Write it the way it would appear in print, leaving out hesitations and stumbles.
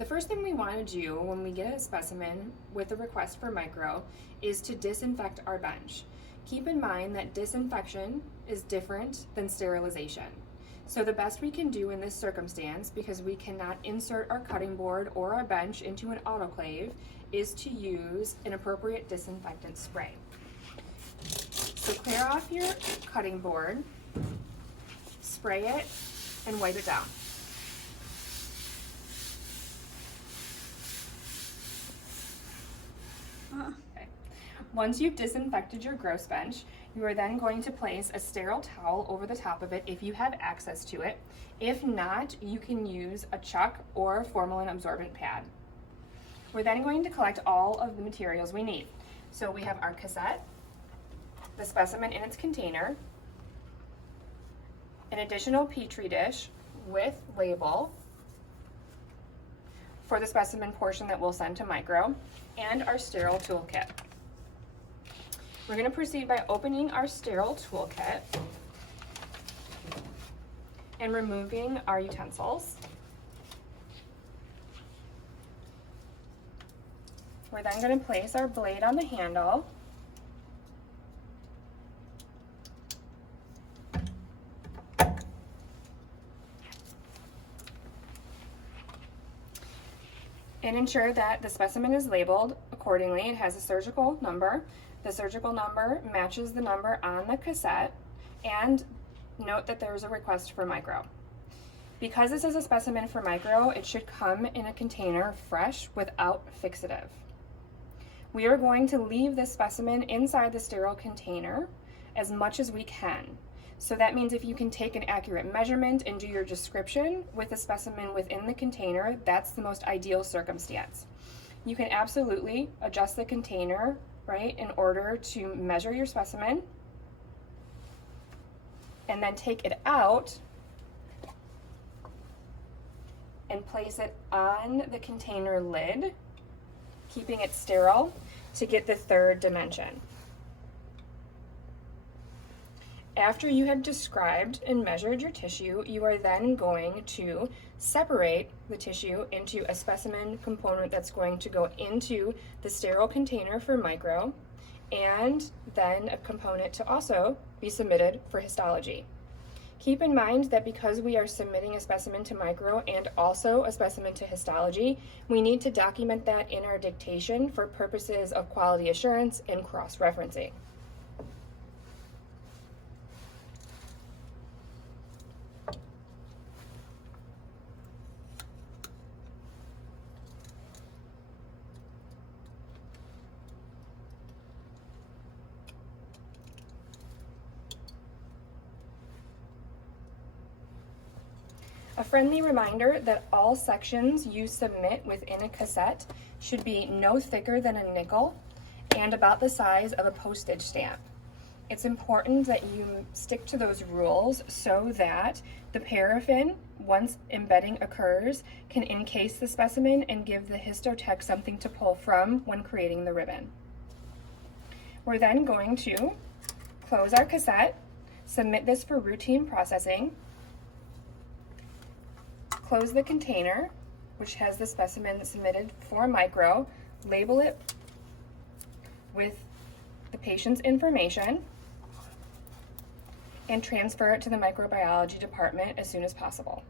The first thing we want to do when we get a specimen with a request for micro is to disinfect our bench. Keep in mind that disinfection is different than sterilization. So the best we can do in this circumstance, because we cannot insert our cutting board or our bench into an autoclave, is to use an appropriate disinfectant spray. So clear off your cutting board, spray it, and wipe it down. Okay. Once you've disinfected your gross bench, you are then going to place a sterile towel over the top of it if you have access to it. If not, you can use a chuck or a formalin absorbent pad. We're then going to collect all of the materials we need. So we have our cassette, the specimen in its container, an additional petri dish with label for the specimen portion that we'll send to micro, and our sterile toolkit. We're going to proceed by opening our sterile toolkit and removing our utensils. We're then going to place our blade on the handle. And ensure that the specimen is labeled accordingly. It has a surgical number. The surgical number matches the number on the cassette, and note that there's a request for micro. Because this is a specimen for micro, it should come in a container fresh without fixative. We are going to leave this specimen inside the sterile container as much as we can. So that means if you can take an accurate measurement and do your description with the specimen within the container, that's the most ideal circumstance. You can absolutely adjust the container, right, in order to measure your specimen and then take it out and place it on the container lid, keeping it sterile to get the third dimension. After you have described and measured your tissue, you are then going to separate the tissue into a specimen component that's going to go into the sterile container for micro, and then a component to also be submitted for histology. Keep in mind that because we are submitting a specimen to micro and also a specimen to histology, we need to document that in our dictation for purposes of quality assurance and cross-referencing. A friendly reminder that all sections you submit within a cassette should be no thicker than a nickel and about the size of a postage stamp. It's important that you stick to those rules so that the paraffin, once embedding occurs, can encase the specimen and give the histotech something to pull from when creating the ribbon. We're then going to close our cassette, submit this for routine processing, close the container, which has the specimen submitted for micro, label it with the patient's information, and transfer it to the microbiology department as soon as possible.